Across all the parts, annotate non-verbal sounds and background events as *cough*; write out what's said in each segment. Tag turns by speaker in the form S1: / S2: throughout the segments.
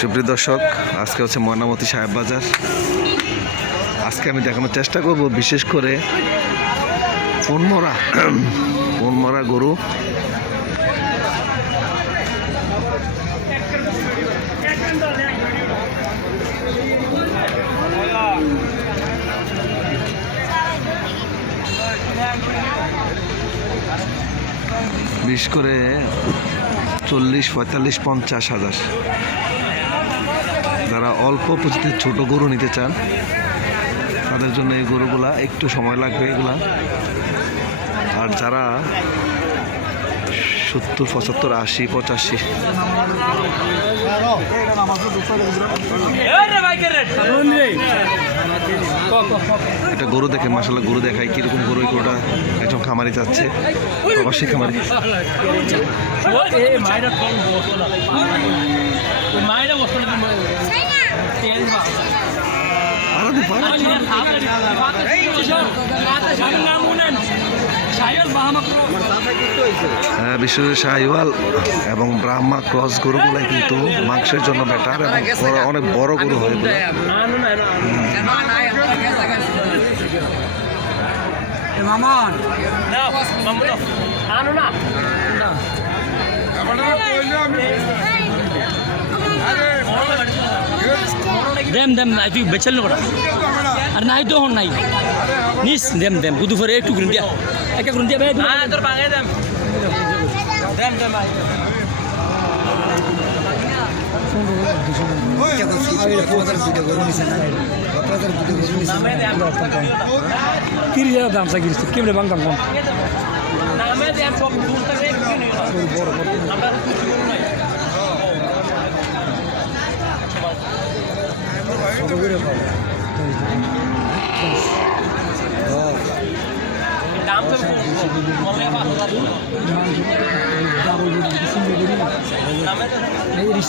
S1: সুপ্রিয় দর্শক, আজকে হচ্ছে ময়নামতি সাহেব বাজার। আজকে আমি দেখানোর চেষ্টা করব বিশেষ করে পনমরা পনমরা গরু। বিশেষ করে চল্লিশ, পঁয়তাল্লিশ, পঞ্চাশ হাজার। যারা অল্প পুঁজিতে ছোট গরু নিতে চান, তাদের জন্য এই গরুগুলা একটু সময় লাগবে এগুলা। আর যারা সত্তর পঁচাত্তর আশি পঁচাশি এটা গরু দেখে মাসাল্লাহ গরু দেখায় কীরকম গরু গরুটা একজন খামারি যাচ্ছে প্রবাসী খামারি পারে। হ্যাঁ, বিশেষ শাহিওয়াল এবং ব্রাহ্মা ক্রস গরুগুলাই কিন্তু মাংসের জন্য বেটার এবং অনেক বড় গরু হয়।
S2: মামন
S3: দেম দেম নাই তুই বেচাল করা আর নাই তো হন নাই। নিস দেম দেম বুধু ফরে একটু গুণ দিয়া। একা গুণ দিয়া ভাই তোর বাঙাই দেম। দেম দেম ভাই।
S2: তিরিশ হাজার দাম চাই কেমনে বাংলাম কম
S3: তো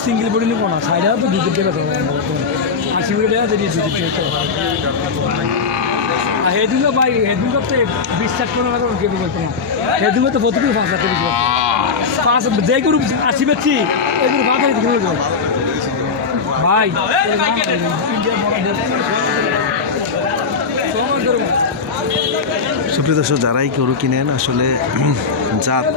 S2: সিঙ্গেল বডি নিবো না সাইড তো দুধের দেবে তো আশি বডি দেওয়া যদি দুধের দেবে আর হেদিনও ভাই হেদিন করতে বিশ্বাস করে না কেউ বলতো না হেদিন তো প্রতিদিন পাঁচ হাজার পাঁচ যে আশি বেচছি এই গরু ভাই।
S1: সুপ্রিয় দর্শক যারাই গরু কিনেন আসলে *clears throat* জাত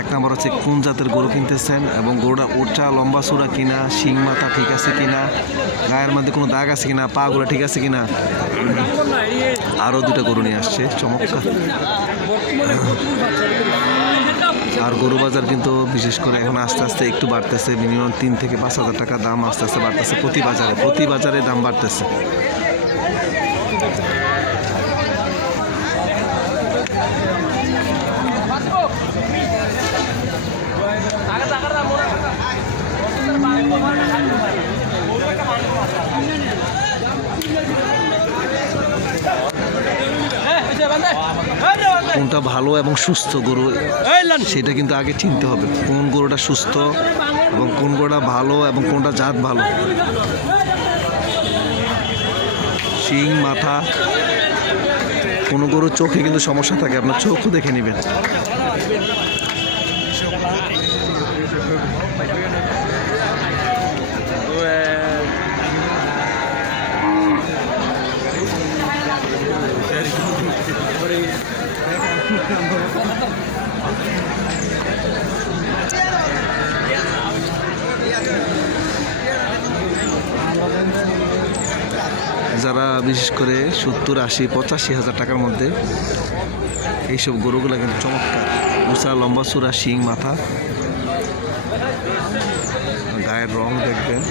S1: এক নম্বর হচ্ছে কোন জাতের গরু কিনতেছেন এবং গরুটা ওটা লম্বা চূড়া কিনা শিং মাথা ঠিক আছে কিনা গায়ের মধ্যে কোনো দাগ আছে কিনা পাগুলো ঠিক আছে কিনা আরও দুটো গরু নিয়ে আসছে। চমৎকার। আর গরু বাজার কিন্তু বিশেষ করে এখন আস্তে আস্তে একটু বাড়তেছে মিনিমাম তিন থেকে পাঁচ হাজার টাকা দাম আস্তে আস্তে বাড়তেছে প্রতি বাজারে প্রতি বাজারে দাম বাড়তেছে। কোনটা ভালো এবং সুস্থ গরু সেটা কিন্তু আগে চিনতে হবে। কোন গরুটা সুস্থ এবং কোন গরুটা ভালো এবং কোনটা জাত ভালো। শিং মাথা কোনো গরুর চোখে কিন্তু সমস্যা থাকে আপনার চোখও দেখে নেবেন। যারা বিশেষ করে সত্তর, আশি, পঁচাশি হাজার টাকার মধ্যে এইসব গরুগুলো কিন্তু চমৎকার। উঁচা, লম্বা, চূড়া, শিং, মাথা। গায়ের রং দেখবেন।